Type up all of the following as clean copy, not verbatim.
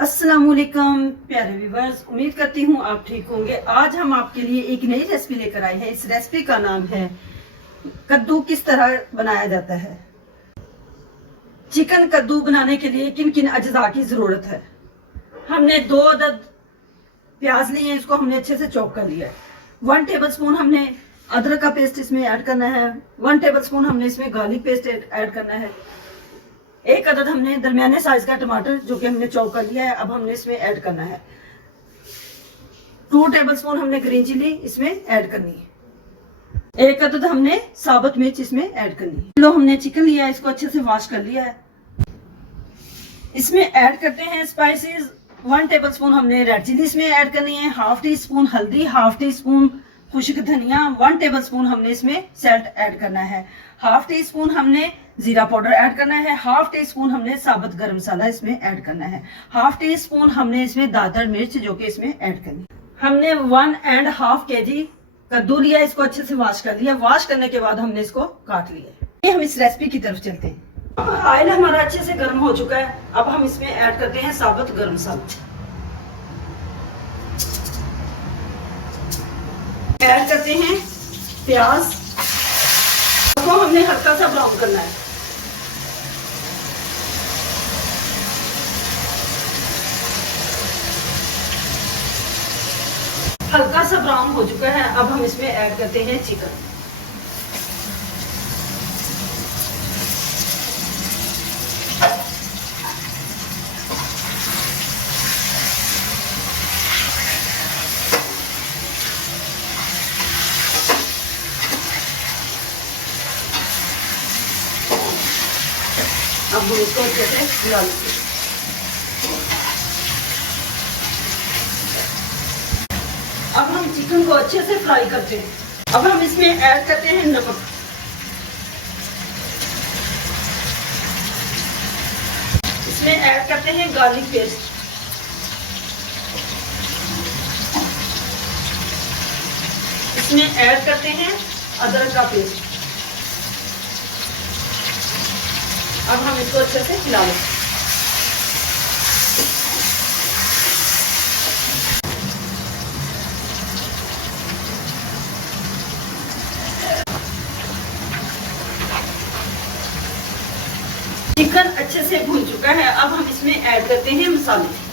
अस्सलामुअलैकुम प्यारे व्यूवर्स, उम्मीद करती हूँ आप ठीक होंगे। आज हम आपके लिए एक नई रेसिपी लेकर आए हैं। इस रेसिपी का नाम है कद्दू किस तरह बनाया जाता है। चिकन कद्दू बनाने के लिए किन किन अज्जा की जरूरत है। हमने 2 अदद प्याज लिए हैं, इसको हमने अच्छे से चॉप कर लिया है। 1 टेबलस्पून हमने अदरक का पेस्ट इसमें ऐड करना है। 1 टेबलस्पून हमने इसमें गार्लिक पेस्ट ऐड करना है। 1 अदद हमने दरमियाने साइज का टमाटर जो कि हमने चॉप कर लिया है, अब हमने इसमें ऐड करना है। 2 टेबलस्पून हमने ग्रीन चिली इसमें ऐड करनी है। 1 अदद हमने साबुत मिर्च इसमें ऐड करनी है। किलो हमने चिकन लिया है, इसको अच्छे से वॉश कर लिया है। इसमें ऐड करते हैं स्पाइसेस। 1 टेबलस्पून हमने रेड चिली इसमें ऐड करनी है। 1/2 टीस्पून हल्दी, 1/2 टीस्पून खुश्क धनिया, 1 टेबलस्पून हमने इसमें सॉल्ट ऐड करना है। 1/2 टीस्पून हमने जीरा पाउडर ऐड करना है। 1/2 टीस्पून हमने साबुत गरम मसाला इसमें ऐड करना है। 1/2 टीस्पून हमने इसमें दादर मिर्च जो कि इसमें ऐड करनी है। हमने 1.5 kg कद्दू लिया, इसको अच्छे से वॉश कर लिया। वॉश करने के बाद हमने इसको काट लिया। ये हम इस रेसिपी की तरफ चलते हैं। ऑयल हमारा अच्छे से गर्म हो चुका है, अब हम इसमें ऐड करते हैं साबुत गरम मसाला। ऐड करते हैं प्याज, इसको हमने हल्का सा ब्राउन करना है। हल्का सा ब्राउन हो चुका है, अब हम इसमें ऐड करते हैं चिकन। अब हम इसको अच्छे से मिला लेंगे। अब हम चिकन को अच्छे से फ्राई करते हैं। अब हम इसमें ऐड करते हैं नमक। इसमें ऐड करते हैं गार्लिक पेस्ट। इसमें ऐड करते हैं अदरक का पेस्ट। अब हम इसको अच्छे से मिला लेंगे। चिकन अच्छे से भून चुका है, अब हम इसमें ऐड करते हैं मसाले।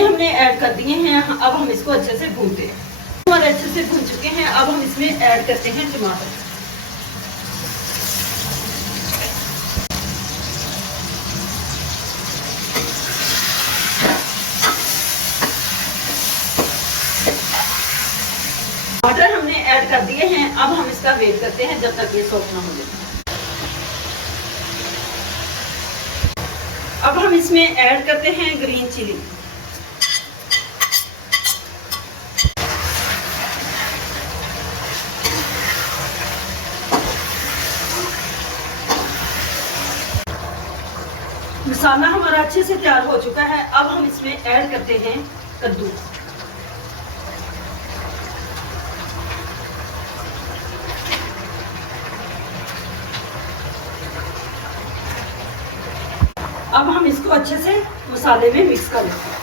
हमने ऐड कर दिए हैं, अब हम इसको अच्छे से भूनते हैं। हमारे अच्छे से भून चुके हैं, अब हम इसमें ऐड करते हैं टमाटर। टमाटर हमने ऐड कर दिए हैं, अब हम इसका वेट करते हैं जब तक ये सॉफ्ट ना हो जाए। अब हम इसमें ऐड करते हैं ग्रीन चिली। मसाला हमारा अच्छे से तैयार हो चुका है, अब हम इसमें ऐड करते हैं कद्दू। अब हम इसको अच्छे से मसाले में मिक्स कर लेते हैं।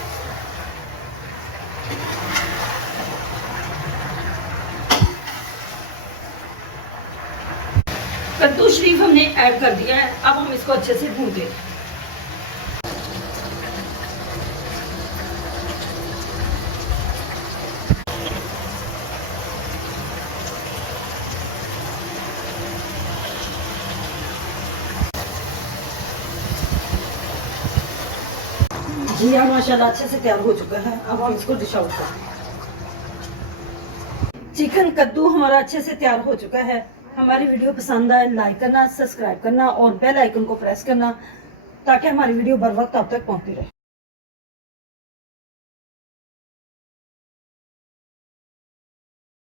कद्दू शरीफ हमने ऐड कर दिया है, अब हम इसको अच्छे से भूनते हैं। जी हाँ, माशाल्लाह अच्छे से तैयार हो चुका है, अब हम इसको डिश आउट करते हैं। चिकन कद्दू हमारा अच्छे से तैयार हो चुका है। हमारी वीडियो पसंद आए लाइक करना, सब्सक्राइब करना और बेल आइकन को प्रेस करना ताकि हमारी वीडियो बर वक्त आप तक पहुंचती रहे।